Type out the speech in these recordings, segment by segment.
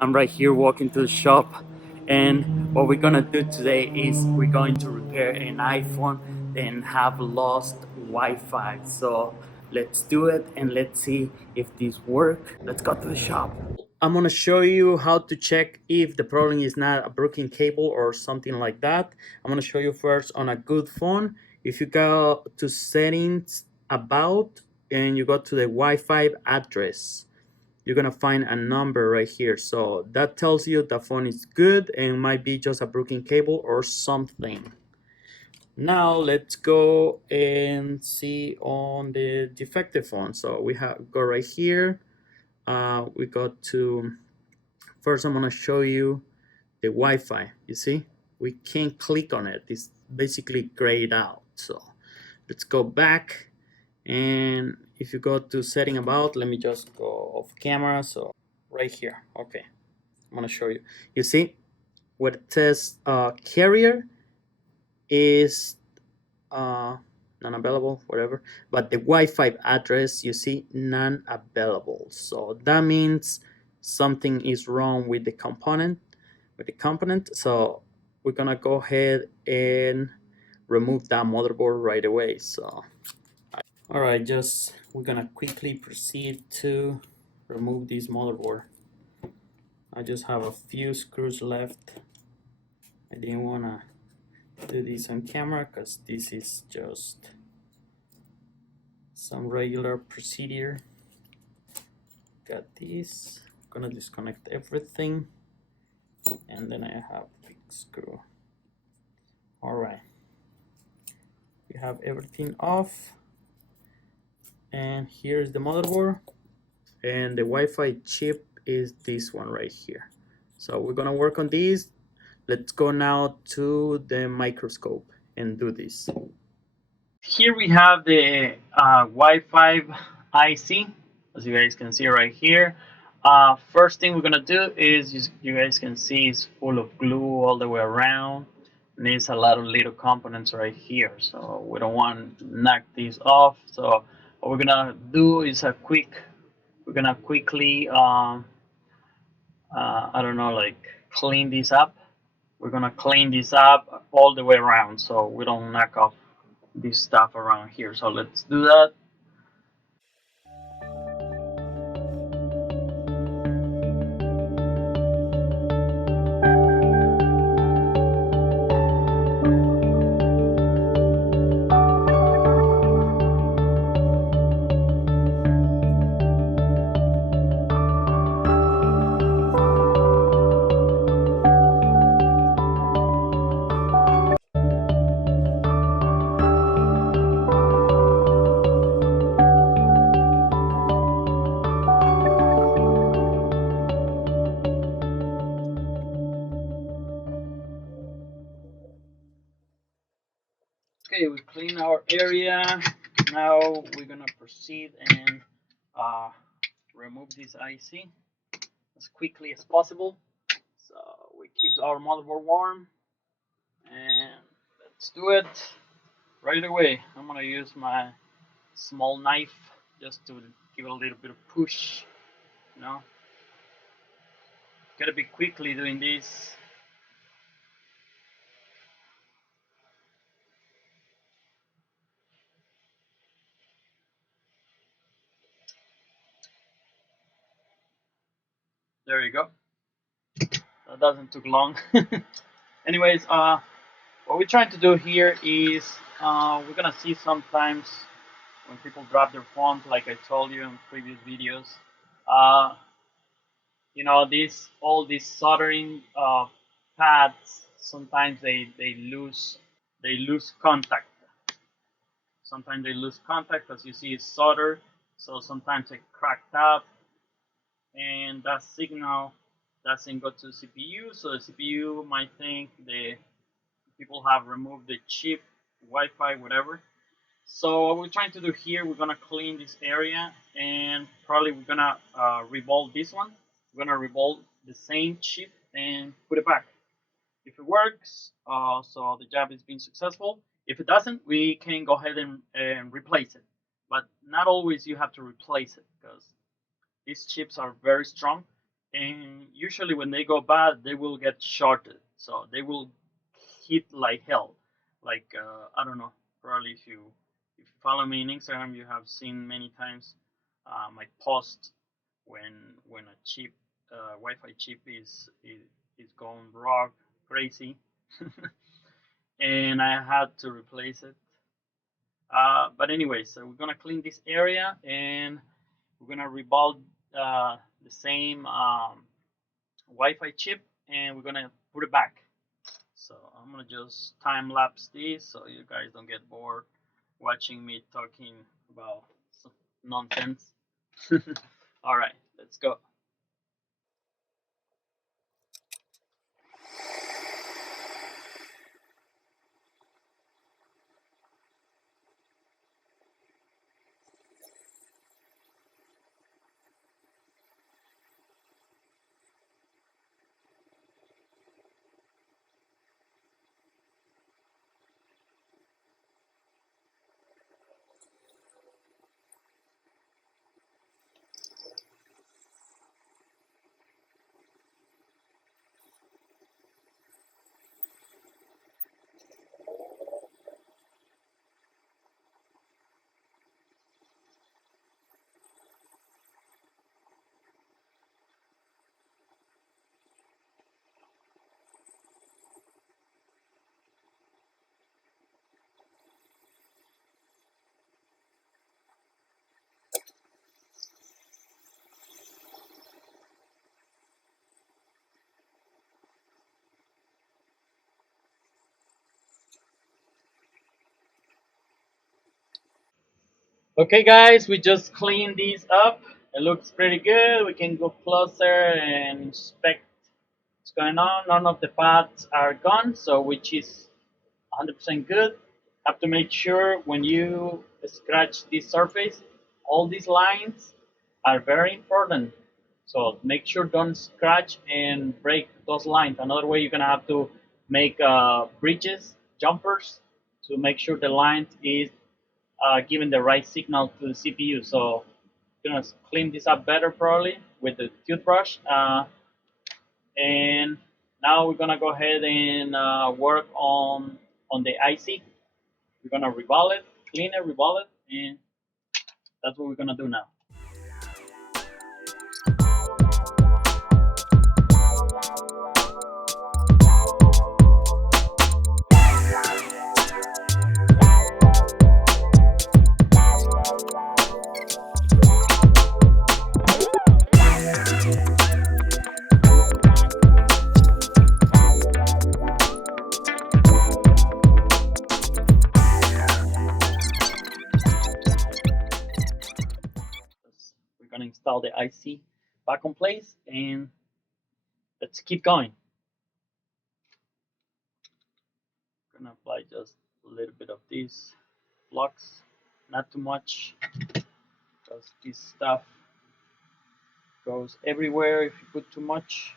I'm right here walking to the shop, and what we're gonna do today is we're going to repair an iPhone and have lost Wi-Fi. So let's do it and let's see if this work. Let's go to the shop. I'm gonna show you how to check if the problem is not a broken cable or something like that. I'm gonna show you first on a good phone. If you go to settings, about, and you go to the Wi-Fi address, you're gonna find a number right here. So that tells you the phone is good and might be just a broken cable or something. Now let's go and see on the defective phone. So we have go right here. We go to, first I'm gonna show you the Wi-Fi. You see, we can't click on it. It's basically grayed out. So let's go back, and if you go to setting about, let me just go off camera. So right here, okay, I'm gonna show you. You see what it says, carrier is non-available, whatever, but the Wi-Fi address, you see, non-available. So that means something is wrong with the component. So we're gonna go ahead and remove that motherboard right away. So all right, we're gonna quickly proceed to remove this motherboard. I just have a few screws left. I didn't wanna do this on camera because this is just some regular procedure. Got this. I'm gonna disconnect everything, and then I have a big screw. All right, we have everything off, and here's the motherboard, and the Wi-Fi chip is this one right here. So we're gonna work on these. Let's go now to the microscope and do this. Here we have the Wi-Fi IC, as you guys can see right here. First thing we're gonna do is, you guys can see, it's full of glue all the way around. And there's a lot of little components right here, so we don't want to knock these off. So what we're gonna do is we're gonna quickly, I don't know, like clean this up. We're gonna clean this up all the way around so we don't knock off this stuff around here. So let's do that. Okay, we clean our area. Now we're gonna proceed and remove this IC as quickly as possible. So we keep our motherboard warm, and let's do it right away. I'm gonna use my small knife just to give it a little bit of push. You know, gotta be quickly doing this. There you go. That doesn't took long. Anyways, what we're trying to do here is we're gonna see sometimes when people drop their phones, like I told you in previous videos. Uh, you know, all these soldering pads, sometimes they lose contact. Sometimes they lose contact because you see it's solder, so sometimes it cracked up, and that signal doesn't go to the CPU. So the CPU might think the people have removed the chip, Wi-Fi, whatever. So what we're trying to do here, we're gonna clean this area, and probably we're gonna revolve this one. We're gonna revolve the same chip and put it back. If it works, so the job is being successful. If it doesn't, we can go ahead and replace it. But not always you have to replace it, because these chips are very strong. and usually when they go bad, they will get shorted, so they will hit like hell. Like I don't know, probably if you follow me on Instagram, you have seen many times my post when a chip Wi-Fi chip is going wrong, crazy, and I had to replace it. But anyway, so we're gonna clean this area and we're gonna rebuild the same Wi-Fi chip and we're gonna put it back. So I'm gonna just time lapse this so you guys don't get bored watching me talking about some nonsense. All right, let's go. Okay, guys, we just cleaned these up. It looks pretty good. We can go closer and inspect what's going on. None of the pads are gone, so which is 100% good. Have to make sure when you scratch this surface, all these lines are very important. So make sure don't scratch and break those lines. Another way you're gonna have to make bridges, jumpers, to make sure the line is giving the right signal to the CPU. So you're gonna clean this up better probably with the toothbrush. And now we're gonna go ahead and work on the IC. We're gonna revolve it, clean it, revolve it, and that's what we're gonna do now. We're gonna install the IC back on place, and let's keep going. I'm gonna apply just a little bit of this flux, not too much, because this stuff goes everywhere if you put too much.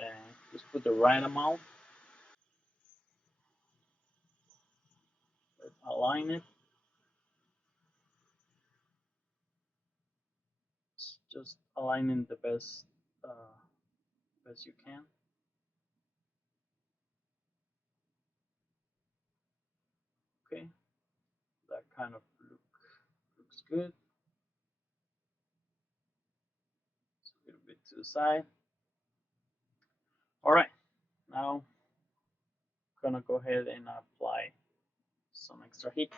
And just put the right amount. Let's align it. Just aligning the best you can. Okay, that kind of looks good. Just a little bit to the side. All right, now I'm gonna go ahead and apply some extra heat.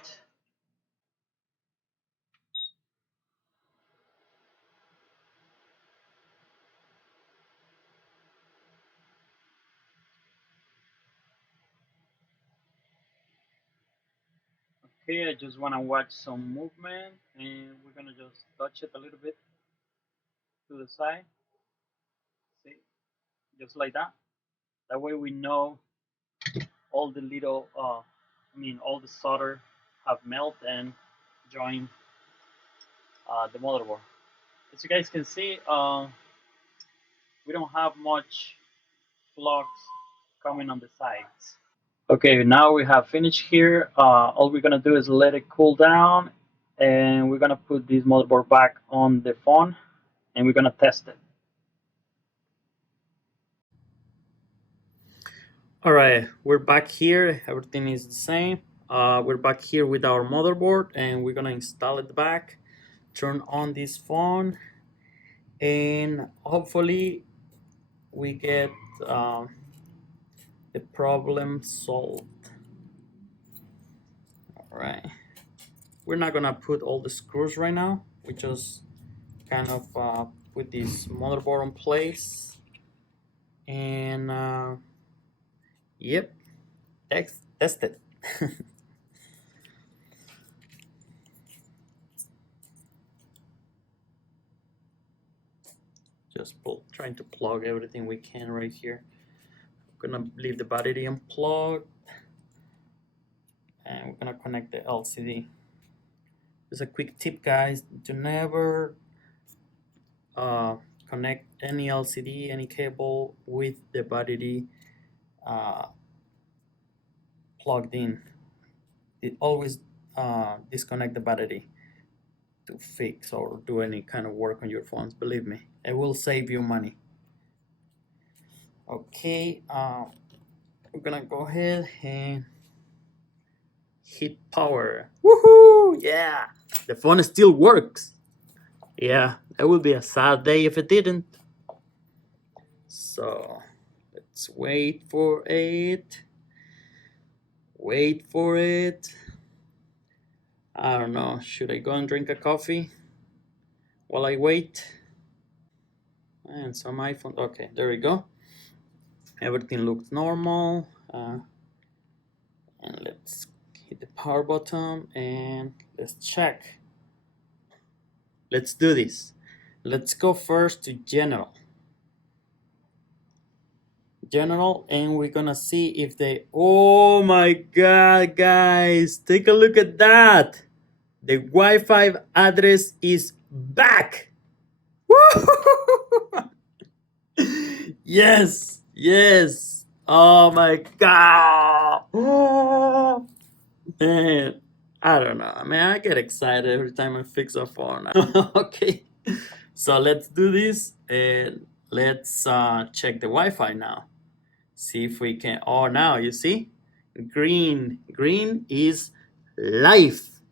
Okay, I just wanna watch some movement, and we're gonna just touch it a little bit to the side. See, just like that. That way we know all the little, all the solder have melt and joined the motherboard. As you guys can see, we don't have much flux coming on the sides. Okay, now we have finished here. All we're gonna do is let it cool down, and we're gonna put this motherboard back on the phone. and we're gonna test it. All right, we're back here. Everything is the same. We're back here with our motherboard, and we're gonna install it back. Turn on this phone, and hopefully we get the problem solved. All right, we're not gonna put all the screws right now. We just kind of put this motherboard in place, and yep, test it. Just trying to plug everything we can right here. I'm gonna leave the battery unplugged, and we're gonna connect the LCD. Just a quick tip, guys, to never connect any LCD, any cable with the battery plugged in. It always disconnect the battery to fix or do any kind of work on your phones. Believe me, it will save you money. Okay, we're gonna go ahead and hit power. Woohoo! Yeah, the phone still works. Yeah, it would be a sad day if it didn't. So let's wait for it. Wait for it. I don't know. Should I go and drink a coffee while I wait? And some iPhone. Okay, there we go. Everything looks normal. And let's hit the power button and let's check. Let's do this. Let's go first to general. General, and we're gonna see if they. Oh my god, guys, take a look at that. The Wi-Fi address is back. Woo! Yes, yes. Oh my god. Oh, man, I don't know. I mean, I get excited every time I fix a phone. Okay, so let's do this and let's check the Wi-Fi now. See if we can. Oh, now you see, green is life.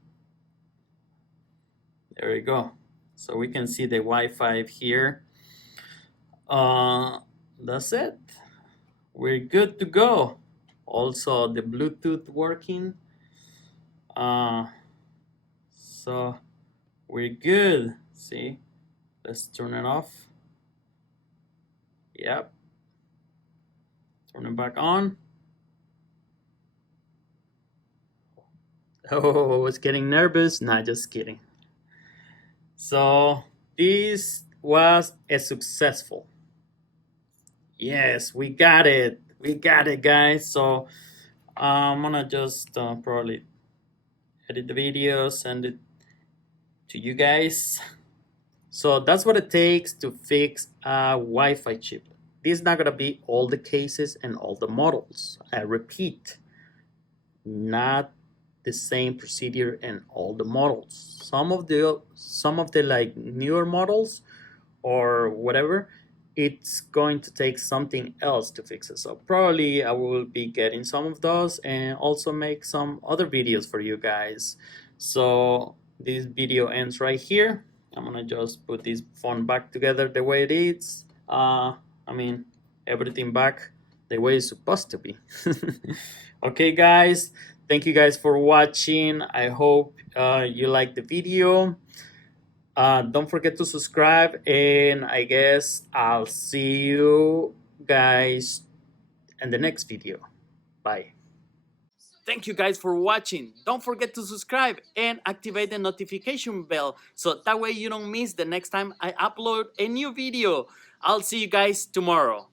There we go. So we can see the Wi-Fi here. That's it. We're good to go. Also the Bluetooth working. So we're good. See, let's turn it off. Yep. Turn it back on. Oh, I was getting nervous. Nah, just kidding. So this was a successful. Yes, we got it. We got it, guys. So I'm gonna just probably edit the video, send it to you guys. So that's what it takes to fix a Wi-Fi chip. This is not gonna be all the cases and all the models. I repeat, not the same procedure in all the models. Some of the like newer models or whatever, it's going to take something else to fix it. So probably I will be getting some of those and also make some other videos for you guys. So this video ends right here. I'm gonna just put this phone back together the way it is. I mean, everything back the way it's supposed to be. Okay, guys, thank you guys for watching. I hope you liked the video. Don't forget to subscribe, and I guess I'll see you guys in the next video. Bye. Thank you guys for watching. Don't forget to subscribe and activate the notification bell so that way you don't miss the next time I upload a new video. I'll see you guys tomorrow.